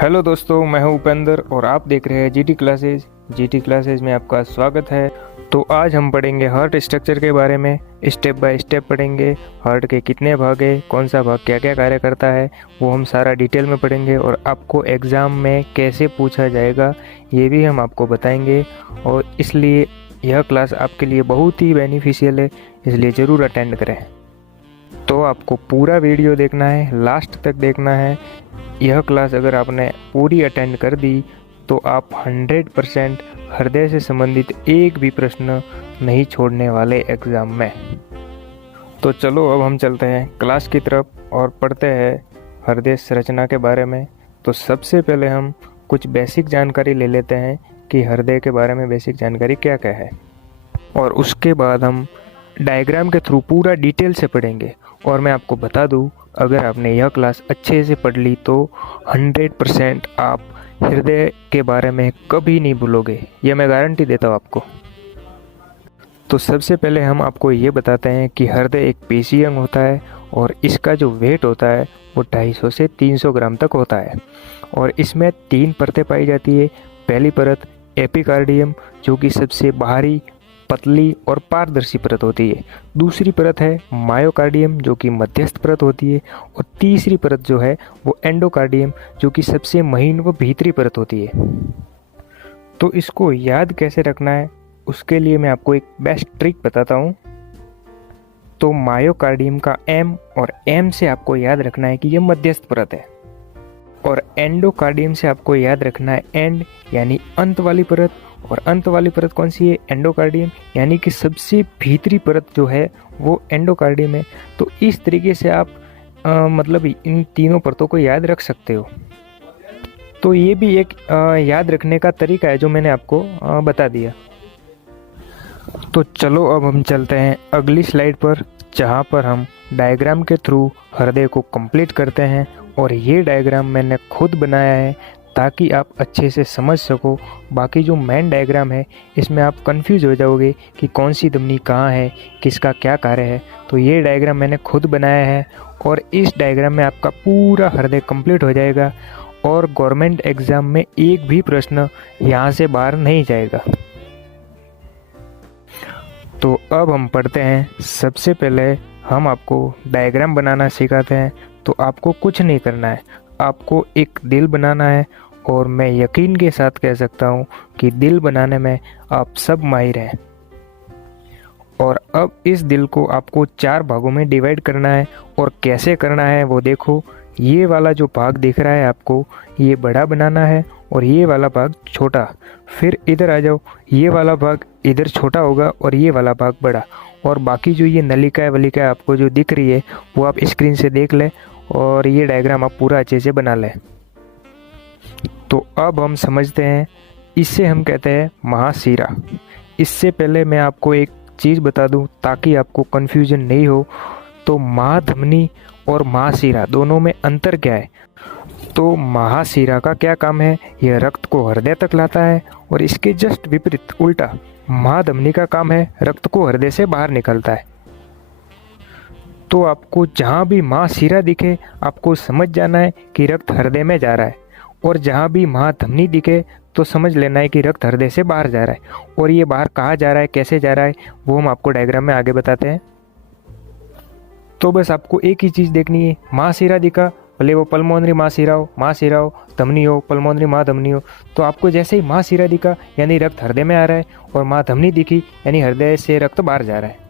Hello दोस्तों, मैं हूं उपेंद्र और आप देख रहे हैं जीटी क्लासेज में आपका स्वागत है। तो आज हम पढ़ेंगे हार्ट स्ट्रक्चर के बारे में। स्टेप बाय स्टेप पढ़ेंगे। हार्ट के कितने भाग है, कौन सा भाग क्या क्या कार्य करता है, वो हम सारा डिटेल में पढ़ेंगे और आपको एग्ज़ाम में कैसे पूछा जाएगा ये भी हम आपको बताएंगे। और इसलिए यह क्लास आपके लिए बहुत ही बेनिफिशियल है, इसलिए ज़रूर अटेंड करें। तो आपको पूरा वीडियो देखना है, लास्ट तक देखना है। यह क्लास अगर आपने पूरी अटेंड कर दी तो आप 100% हृदय से संबंधित एक भी प्रश्न नहीं छोड़ने वाले एग्ज़ाम में। तो चलो अब हम चलते हैं क्लास की तरफ और पढ़ते हैं हृदय संरचना के बारे में। तो सबसे पहले हम कुछ बेसिक जानकारी ले लेते हैं कि हृदय के बारे में बेसिक जानकारी क्या क्या है, और उसके बाद हम डायग्राम के थ्रू पूरा डिटेल से पढ़ेंगे। और मैं आपको बता दूं, अगर आपने यह क्लास अच्छे से पढ़ ली तो 100% आप हृदय के बारे में कभी नहीं भूलोगे, यह मैं गारंटी देता हूँ आपको। तो सबसे पहले हम आपको ये बताते हैं कि हृदय एक पेशी अंग होता है और इसका जो वेट होता है वो 250 से 300 ग्राम तक होता है। और इसमें 3 परतें पाई जाती है। पहली परत एपिकार्डियम, जो कि सबसे बाहरी, पतली और पारदर्शी परत होती है। दूसरी परत है मायोकार्डियम, जो कि मध्यस्थ परत होती है। और तीसरी परत जो है वो एंडोकार्डियम, जो कि सबसे महीन व भीतरी परत होती है। तो इसको याद कैसे रखना है, उसके लिए मैं आपको एक बेस्ट ट्रिक बताता हूँ। तो मायोकार्डियम का एम और एम से आपको याद रखना है कि यह मध्यस्थ परत है, और एंडोकार्डियम से आपको याद रखना है एंड यानी अंत वाली परत। और अंत वाली परत कौन सी है? एंडोकार्डियम, यानी कि सबसे भीतरी परत जो है वो एंडोकार्डियम है। तो इस तरीके से आप मतलब इन तीनों परतों को याद रख सकते हो। तो ये भी एक याद रखने का तरीका है जो मैंने आपको बता दिया। तो चलो अब हम चलते हैं अगली स्लाइड पर, जहाँ पर हम डायग्राम के थ्रू हृदय को कंप्लीट करते हैं। और ये डायग्राम मैंने खुद बनाया है ताकि आप अच्छे से समझ सको। बाकी जो मेन डायग्राम है इसमें आप कंफ्यूज हो जाओगे कि कौन सी धमनी कहाँ है, किसका क्या कार्य है। तो ये डायग्राम मैंने खुद बनाया है और इस डायग्राम में आपका पूरा हृदय कंप्लीट हो जाएगा और गवर्नमेंट एग्ज़ाम में एक भी प्रश्न यहाँ से बाहर नहीं जाएगा। तो अब हम पढ़ते हैं। सबसे पहले हम आपको डायग्राम बनाना सिखाते हैं। तो आपको कुछ नहीं करना है, आपको एक दिल बनाना है। और मैं यकीन के साथ कह सकता हूँ कि दिल बनाने में आप सब माहिर हैं। और अब इस दिल को आपको 4 भागों में डिवाइड करना है। और कैसे करना है वो देखो। ये वाला जो भाग दिख रहा है आपको, ये बड़ा बनाना है और ये वाला भाग छोटा। फिर इधर आ जाओ, ये वाला भाग इधर छोटा होगा और ये वाला भाग बड़ा। और बाकी जो ये नलिकाएं वलिकाएं आपको जो दिख रही है वो आप स्क्रीन से देख लें और ये डायग्राम आप पूरा अच्छे से बना लें। तो अब हम समझते हैं, इससे हम कहते हैं महाशिरा। इससे पहले मैं आपको एक चीज़ बता दूं ताकि आपको कन्फ्यूजन नहीं हो। तो महाधमनी और महाशिरा दोनों में अंतर क्या है? तो महाशिरा का क्या काम है? यह रक्त को हृदय तक लाता है। और इसके जस्ट विपरीत उल्टा महाधमनी का काम है रक्त को हृदय से बाहर निकलता है। तो आपको जहाँ भी महाशिरा दिखे आपको समझ जाना है कि रक्त हृदय में जा रहा है, और जहाँ भी महाधमनी दिखे तो समझ लेना है कि रक्त हृदय से बाहर जा रहा है। और ये बाहर कहाँ जा रहा है, कैसे जा रहा है, वो हम आपको डायग्राम में आगे बताते हैं। तो बस आपको एक ही चीज़ देखनी है, महाशिरा दिखा, भले वो पल्मोनरी महाशिरा हो, धमनी हो, पल्मोनरी महाधमनी हो। तो आपको जैसे ही महाशिरा दिखा यानी रक्त हृदय में आ रहा है, और महाधमनी दिखी यानी हृदय से रक्त बाहर जा रहा है।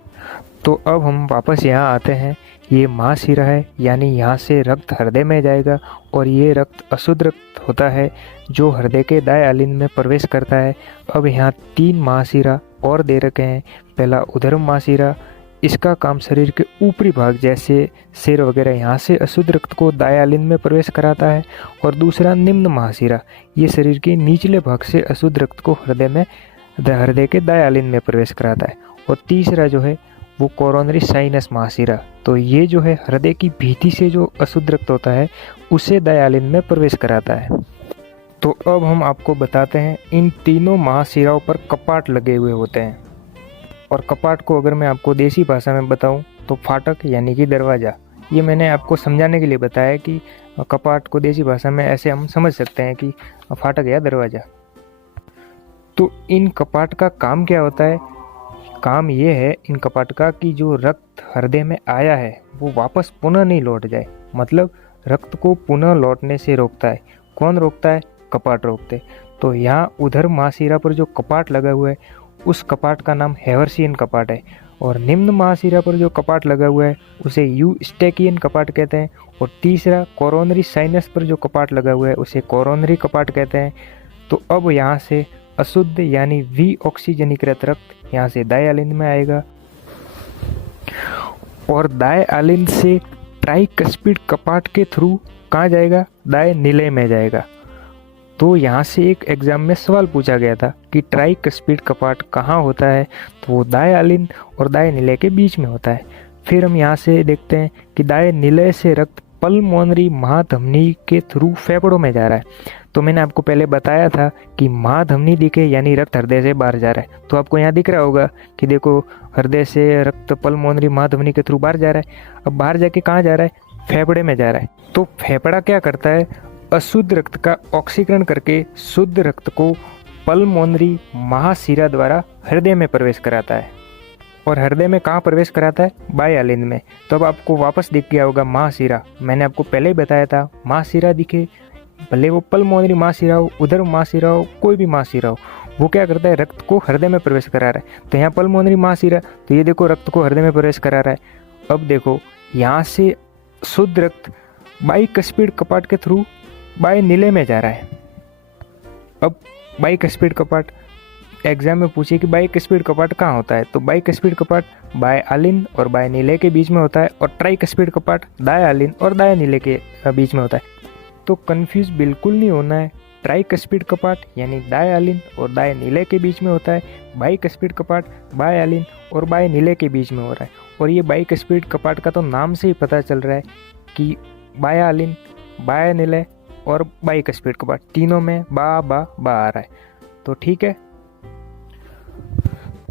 तो अब हम वापस यहाँ आते हैं। ये महाशिरा है यानी यहाँ से रक्त हृदय में जाएगा, और ये रक्त अशुद्ध रक्त होता है जो हृदय के दाएं आलिंद में प्रवेश करता है। अब यहाँ 3 महाशिरा और दे रखे हैं। पहला उदरम महाशिरा, इसका काम शरीर के ऊपरी भाग जैसे सिर वगैरह यहाँ से अशुद्ध रक्त को दाएं आलिंद में प्रवेश कराता है। और दूसरा निम्न महाशिरा, ये शरीर के निचले भाग से अशुद्ध रक्त को हृदय के दाएं आलिंद में प्रवेश कराता है। और तीसरा जो है वो कोरोनरी साइनस महाशिरा, तो ये जो है हृदय की भीति से जो अशुद्ध रक्त होता है उसे दाएं आलिंद में प्रवेश कराता है। तो अब हम आपको बताते हैं, इन तीनों महाशिराओं पर कपाट लगे हुए होते हैं। और कपाट को अगर मैं आपको देसी भाषा में बताऊं तो फाटक यानी कि दरवाज़ा, ये मैंने आपको समझाने के लिए बताया कि कपाट को देसी भाषा में ऐसे हम समझ सकते हैं कि फाटक या दरवाज़ा। तो इन कपाट का काम क्या होता है? काम ये है इन कपाट का कि जो रक्त हृदय में आया है वो वापस पुनः नहीं लौट जाए, मतलब रक्त को पुनः लौटने से रोकता है। कौन रोकता है? कपाट रोकते। तो यहाँ उधर महाशिरा पर जो कपाट लगा हुआ है उस कपाट का नाम हेवर्सियन कपाट है, और निम्न महाशिरा पर जो कपाट लगा हुआ है उसे यूस्टेकियन कपाट कहते हैं, और तीसरा कोरोनरी साइनस पर जो कपाट लगा हुआ है उसे कोरोनरी कपाट कहते हैं। तो अब यहाँ से अशुद्ध यानी वी ऑक्सीजनीकृत रक्त यहाँ से दाएं आलिंद में आएगा, और दाएं आलिंद से ट्राइकस्पिड कपाट के थ्रू कहाँ जाएगा? दाएं निलय में जाएगा। तो यहाँ से एक एग्जाम में सवाल पूछा गया था कि ट्राइकस्पिड कपाट कहाँ होता है, तो वो दाएं आलिंद और दाएं निलय के बीच में होता है। फिर हम यहाँ से देखते हैं कि दाएं निलय से रक्त पल्मोनरी महाधमनी के थ्रू फेफड़ों में जा रहा है। तो मैंने आपको पहले बताया था कि महाधमनी दिखे यानी रक्त हृदय से बाहर जा रहा है। तो आपको यहाँ दिख रहा होगा कि देखो हृदय से रक्त पल्मोनरी महाधमनी के थ्रू बाहर जा रहा है। अब बाहर जाके कहाँ जा रहा है? फेफड़े में जा रहा है। तो फेफड़ा क्या करता है? अशुद्ध रक्त का ऑक्सीकरण करके शुद्ध रक्त को पल्मोनरी महाशिरा द्वारा हृदय में प्रवेश कराता है। और हृदय में कहाँ प्रवेश कराता है? बाएं आलिंद में। तो अब आपको वापस दिख गया होगा महाशिरा। मैंने आपको पहले ही बताया था महाशिरा दिखे, भले वो पल्मोनरी महाशिरा हो, उधर महाशिरा हो, कोई भी महाशिरा हो, वो क्या करता है? रक्त को हृदय में प्रवेश करा रहा है। तो यहाँ पल्मोनरी महाशिरा, तो ये देखो रक्त को हृदय में प्रवेश करा रहा है। अब देखो यहाँ से शुद्ध रक्त बाइकस्पिड कपाट के थ्रू बाएं निलय में जा रहा है। अब बाइकस्पिड कपाट एग्जाम में पूछे कि बाइकस्पिड कपाट कहाँ होता है, तो बाइकस्पिड कपाट बाएं आलिंद और बाएं निलय के बीच में होता है, और ट्राइकस्पिड कपाट दाएं आलिंद और दाएं निलय के बीच में होता है। तो कंफ्यूज बिल्कुल नहीं होना है। ट्राइकस्पिड कपाट यानी दाएं आलिंद और दाएं निलय के बीच में होता है, बाइकस्पिड कपाट बाएं आलिंद और बाएं निलय के बीच में हो रहा है। और ये बाइकस्पिड कपाट का तो नाम से ही पता चल रहा है कि बाएं आलिंद, बाएं निलय और बाइकस्पिड कपाट तीनों में बा बा बा आ रहा है। तो ठीक है।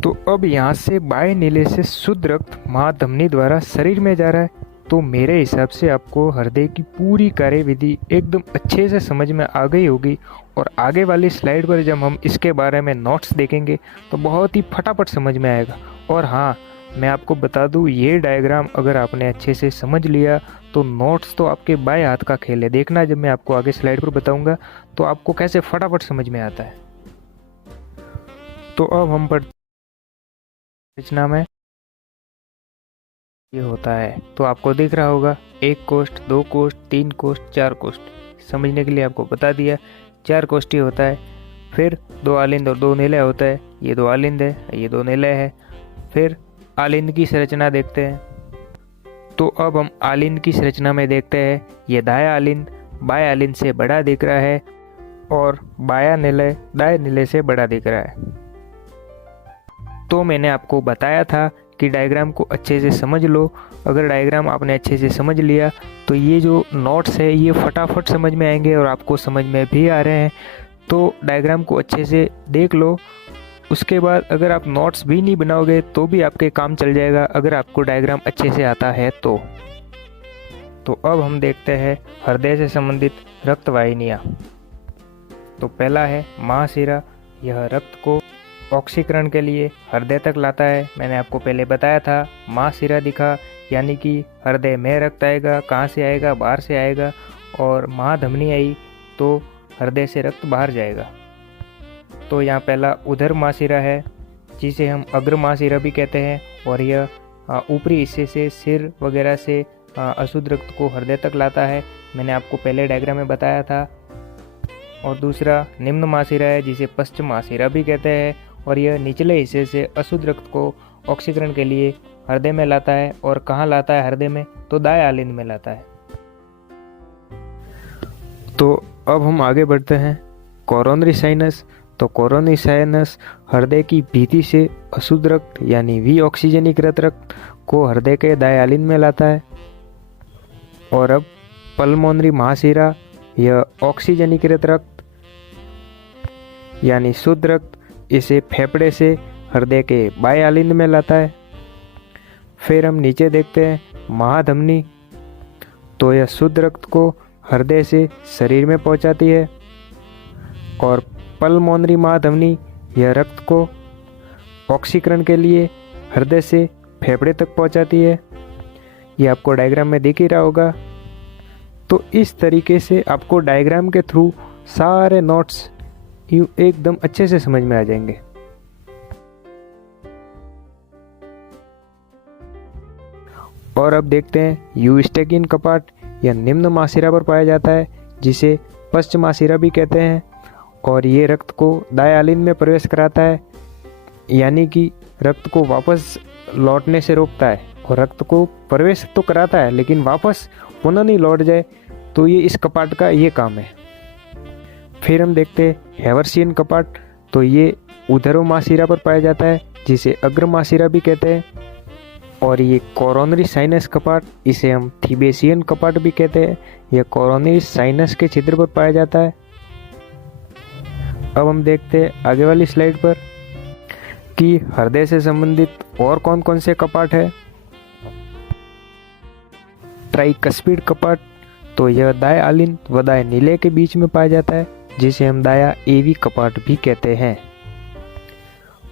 तो अब यहाँ से बाएं निलय से शुद्ध रक्त महाधमनी द्वारा शरीर में जा रहा है। तो मेरे हिसाब से आपको हृदय की पूरी कार्यविधि एकदम अच्छे से समझ में आ गई होगी, और आगे वाली स्लाइड पर जब हम इसके बारे में नोट्स देखेंगे तो बहुत ही फटाफट समझ में आएगा। और हाँ, मैं आपको बता दूँ, ये डायग्राम अगर आपने अच्छे से समझ लिया तो नोट्स तो आपके बाएं हाथ का खेल है। देखना जब मैं आपको आगे स्लाइड पर बताऊंगा तो आपको कैसे फटाफट समझ में आता है। तो अब हम पढ़ते रचना में ये होता है। तो आपको दिख रहा होगा 1 कोष्ठ, 2 कोष्ठ, 3 कोष्ठ, 4 कोष्ठ। समझने के लिए आपको बता दिया 4 कोष्ठी होता है। फिर 2 आलिंद और 2 निलय होता है। ये 2 आलिंद है, ये 2 निलय है। फिर आलिंद की संरचना देखते हैं। तो अब हम आलिंद की संरचना में देखते हैं, ये दायां आलिंद बाएं आलिंद से बड़ा दिख रहा है, और बायां निलय दाएं निलय से बड़ा दिख रहा है। तो मैंने आपको बताया था कि डायग्राम को अच्छे से समझ लो। अगर डायग्राम आपने अच्छे से समझ लिया तो ये जो नोट्स है ये फटाफट समझ में आएंगे और आपको समझ में भी आ रहे हैं। तो डायग्राम को अच्छे से देख लो। उसके बाद अगर आप नोट्स भी नहीं बनाओगे तो भी आपके काम चल जाएगा, अगर आपको डायग्राम अच्छे से आता है तो। अब हम देखते हैं हृदय से संबंधित रक्त वाहिनियाँ। तो पहला है महाशिरा। यह रक्त को ऑक्सीकरण के लिए हृदय तक लाता है। मैंने आपको पहले बताया था महाशिरा दिखा यानी कि हृदय में रक्त आएगा। कहाँ से आएगा? बाहर से आएगा। और महाधमनी आई तो हृदय से रक्त बाहर जाएगा। तो यहाँ पहला उधर महाशिरा है जिसे हम अग्र महाशिरा भी कहते हैं, और यह ऊपरी हिस्से से सिर वगैरह से अशुद्ध रक्त को हृदय तक लाता है। मैंने आपको पहले डायग्राम में बताया था। और दूसरा निम्न महाशिरा है जिसे पश्च महाशिरा भी कहते हैं, और यह निचले हिस्से से अशुद्ध रक्त को ऑक्सीकरण के लिए हृदय में लाता है। और कहाँ लाता है हृदय में? तो दाएं आलिंद में लाता है। तो अब हम आगे बढ़ते हैं कोरोनरी साइनस। तो कोरोनरी साइनस हृदय की भित्ति से अशुद्ध रक्त यानी वी ऑक्सीजनीकृत रक्त को हृदय के दाएं आलिंद में लाता है। और अब पल्मोनरी महाशिरा, यह ऑक्सीजनीकृत रक्त यानी शुद्ध रक्त इसे फेफड़े से हृदय के बाएं आलिंद में लाता है। फिर हम नीचे देखते हैं महाधमनी। तो यह शुद्ध रक्त को हृदय से शरीर में पहुंचाती है। और पल्मोनरी महाधमनी यह रक्त को ऑक्सीकरण के लिए हृदय से फेफड़े तक पहुंचाती है। ये आपको डायग्राम में दिख ही रहा होगा। तो इस तरीके से आपको डायग्राम के थ्रू सारे नोट्स एकदम अच्छे से समझ में आ जाएंगे। और अब देखते हैं यूस्टेकिन कपाट या निम्न महाशिरा पर पाया जाता है, जिसे पश्च महाशिरा भी कहते हैं। और ये रक्त को डायलिन में प्रवेश कराता है, यानी कि रक्त को वापस लौटने से रोकता है। और रक्त को प्रवेश तो कराता है लेकिन वापस पुनः नहीं लौट जाए, तो ये इस कपाट का ये काम है। फिर हम देखते हैं हेवर्सियन कपाट। तो ये उदरो महाशिरा पर पाया जाता है, जिसे अग्र महाशिरा भी कहते हैं। और ये कोरोनरी साइनस कपाट, इसे हम थीबेसियन कपाट भी कहते हैं। यह कोरोनरी साइनस के छिद्र पर पाया जाता है। अब हम देखते हैं आगे वाली स्लाइड पर कि हृदय से संबंधित और कौन कौन से कपाट है। ट्राइकस्पिड कपाट, तो यह दाएं आलिन व दाएं नीले के बीच में पाया जाता है, जिसे हम दाया एवी कपाट भी कहते हैं।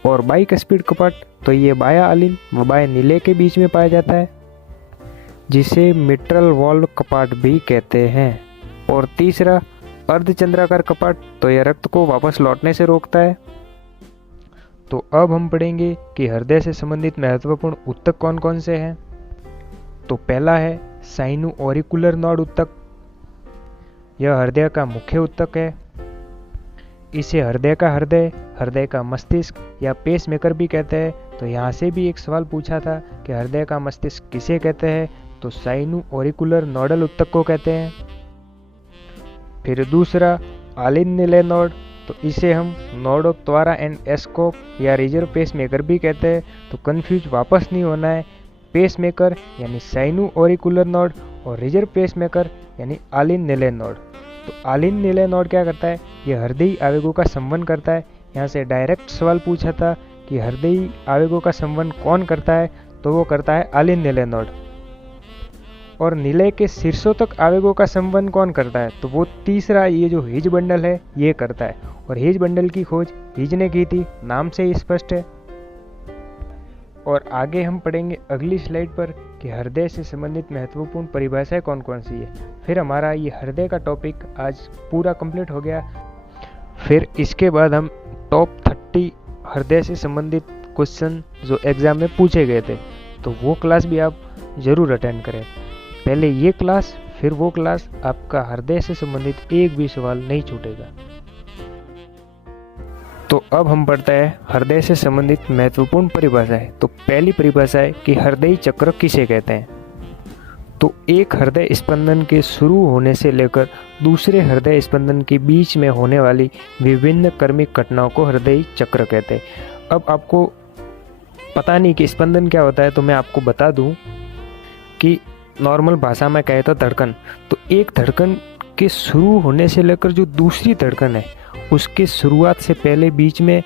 और बाइकस्पिड कपाट, तो ये बाया आलिन व बाएं नीले के बीच में पाया जाता है, जिसे मिट्रल वॉल्व कपाट भी कहते हैं। और तीसरा अर्धचंद्राकार कपाट, तो यह रक्त को वापस लौटने से रोकता है। तो अब हम पढ़ेंगे कि हृदय से संबंधित महत्वपूर्ण ऊतक कौन कौन से हैं। तो पहला है साइनो ऑरिकुलर नोड ऊतक। यह हृदय का मुख्य ऊतक है। इसे हृदय का हृदय, हृदय का मस्तिष्क या पेसमेकर भी कहते हैं। तो यहाँ से भी एक सवाल पूछा था कि हृदय का मस्तिष्क किसे कहते हैं, तो साइनो ऑरिकुलर नोडल ऊतक को कहते हैं। फिर दूसरा आलिन निलय नोड, तो इसे हम नोड ऑफ त्वारा एंड एस्कोप या रिजर्व पेसमेकर भी कहते हैं। तो कंफ्यूज वापस नहीं होना है, पेसमेकर यानी साइनो ऑरिकुलर नोड और रिजर्व पेसमेकर यानी आलिन निलय नोड। तो आलिन निलय नोड क्या करता है, यह हृदयी आवेगों का संवहन करता है। यहाँ से डायरेक्ट सवाल पूछा था कि हृदयी आवेगों का संवहन कौन करता है, तो वो करता है आलिन निलय नोड। और निलय के शीर्षों तक आवेगों का संवहन कौन करता है, तो वो तीसरा ये जो हिज बंडल है ये करता है। और हिज बंडल की खोज हिज ने की थी, नाम से ही स्पष्ट है। और आगे हम पढ़ेंगे अगली स्लाइड पर कि हृदय से संबंधित महत्वपूर्ण परिभाषाएं कौन कौन सी है। फिर हमारा ये हृदय का टॉपिक आज पूरा कंप्लीट हो गया। फिर इसके बाद हम टॉप 30 हृदय से संबंधित क्वेश्चन जो एग्जाम में पूछे गए थे, तो वो क्लास भी आप जरूर अटेंड करें। पहले ये क्लास फिर वो क्लास, आपका हृदय से संबंधित एक भी सवाल नहीं छूटेगा। तो अब हम पढ़ते हैं हृदय से संबंधित महत्वपूर्ण परिभाषाएं। तो पहली परिभाषा है कि हृदयी चक्र किसे कहते हैं। तो एक हृदय स्पंदन के शुरू होने से लेकर दूसरे हृदय स्पंदन के बीच में होने वाली विभिन्न क्रमिक घटनाओं को हृदयी चक्र कहते हैं। अब आपको पता नहीं कि स्पंदन क्या होता है, तो मैं आपको बता दूं कि नॉर्मल भाषा में कहे तो धड़कन। तो एक धड़कन के शुरू होने से लेकर जो दूसरी धड़कन है, उसके शुरुआत से पहले बीच में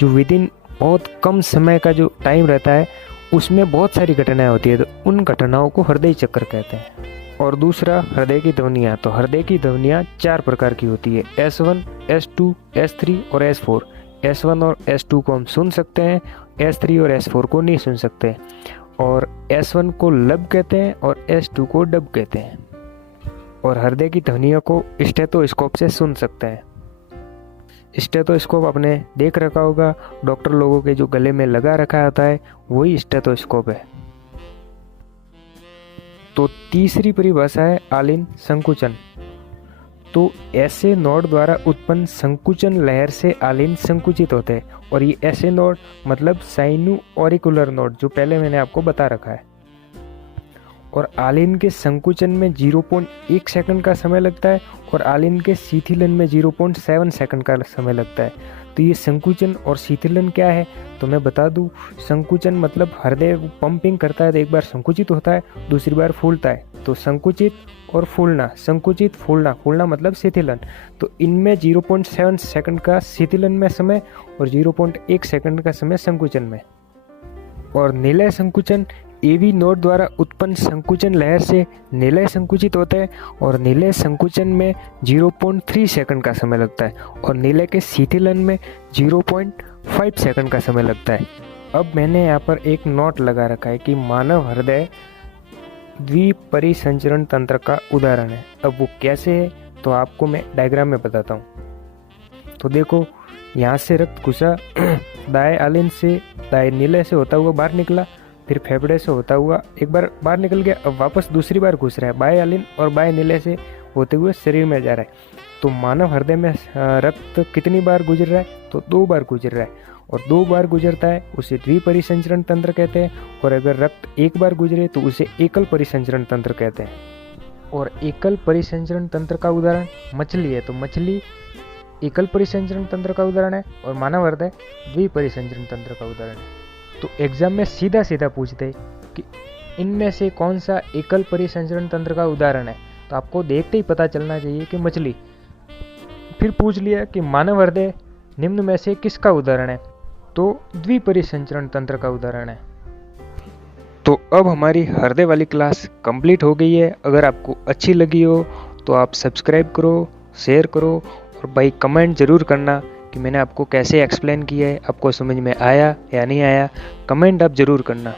जो विदिन बहुत कम समय का जो टाइम रहता है, उसमें बहुत सारी घटनाएं होती है। तो उन घटनाओं को हृदय चक्र कहते हैं। और दूसरा हृदय की ध्वनियाँ। तो हृदय की ध्वनियाँ 4 प्रकार की होती है, S1, S2, S3 और S4। S1 और S2 को हम सुन सकते हैं, S3 और S4 को नहीं सुन सकते। और S1 को लब कहते हैं और S2 को डब कहते हैं। और हृदय की ध्वनियों को स्टेथोस्कोप से सुन सकते हैं। स्टेथोस्कोप आपने देख रखा होगा, डॉक्टर लोगों के जो गले में लगा रखा होता है वही स्टेथोस्कोप है। तो तीसरी परिभाषा है आलिन संकुचन। तो ऐसे नोड द्वारा उत्पन्न संकुचन लहर से आलिन संकुचित होते हैं। और ये ऐसे नोड मतलब साइनो ऑरिकुलर नोड, जो पहले मैंने आपको बता रखा है। और आलिन के संकुचन में 0.1 सेकंड का समय लगता है और आलिन के शिथिलन में 0.7 सेकंड का समय लगता है। तो ये संकुचन और शिथिलन क्या है, तो मैं बता दूं, संकुचन मतलब हृदय पंपिंग करता है तो एक बार संकुचित होता है, दूसरी बार फूलता है। तो संकुचित और फूलना, संकुचित फूलना, फूलना मतलब शिथिलन। तो इनमें 0.7 सेकंड का शिथिलन में समय और 0.1 सेकंड का समय संकुचन में। और निलय संकुचन एवी नोड द्वारा उत्पन्न संकुचन लहर से निलय संकुचित होता है और निलय संकुचन में 0.3 सेकंड का समय लगता है और निलय के शिथिलन में 0.5 सेकंड का समय लगता है। अब मैंने यहाँ पर एक नोट लगा रखा है कि मानव हृदय द्विपरिसंचरण तंत्र का उदाहरण है। अब वो कैसे है तो आपको मैं डायग्राम में बताता हूँ। तो देखो, यहाँ से रक्त घुसा, दाएं आलिन से दाएं निलय से होता हुआ बाहर निकला, फिर फेफड़े से होता हुआ एक बार बाहर निकल गया, अब वापस दूसरी बार घुस रहा है, बाएं आलिन और बाएं निलय से होते हुए शरीर में जा रहा है। तो मानव हृदय में रक्त कितनी बार गुजर रहा है तो 2 बार गुजर रहा है, और 2 बार गुजरता है उसे द्विपरिसंचरण तंत्र कहते हैं, और अगर रक्त 1 बार गुजरे तो उसे एकल परिसंचरण तंत्र कहते हैं। और एकल परिसंचरण तंत्र का उदाहरण मछली है, तो मछली एकल परिसंचरण तंत्र का उदाहरण है और मानव हृदय द्विपरिसंचरण तंत्र का उदाहरण है। तो एग्जाम में सीधा सीधा पूछते हैं कि इनमें से कौन सा एकल परिसंचरण तंत्र का उदाहरण है, तो आपको देखते ही पता चलना चाहिए कि मछली। फिर पूछ लिया कि मानव हृदय निम्न में से किसका उदाहरण है, तो द्विपरिसंचरण तंत्र का उदाहरण है। तो अब हमारी हृदय वाली क्लास कंप्लीट हो गई है। अगर आपको अच्छी लगी हो तो आप सब्सक्राइब करो, शेयर करो और भाई कमेंट ज़रूर करना कि मैंने आपको कैसे एक्सप्लेन किया है, आपको समझ में आया या नहीं आया, कमेंट आप ज़रूर करना।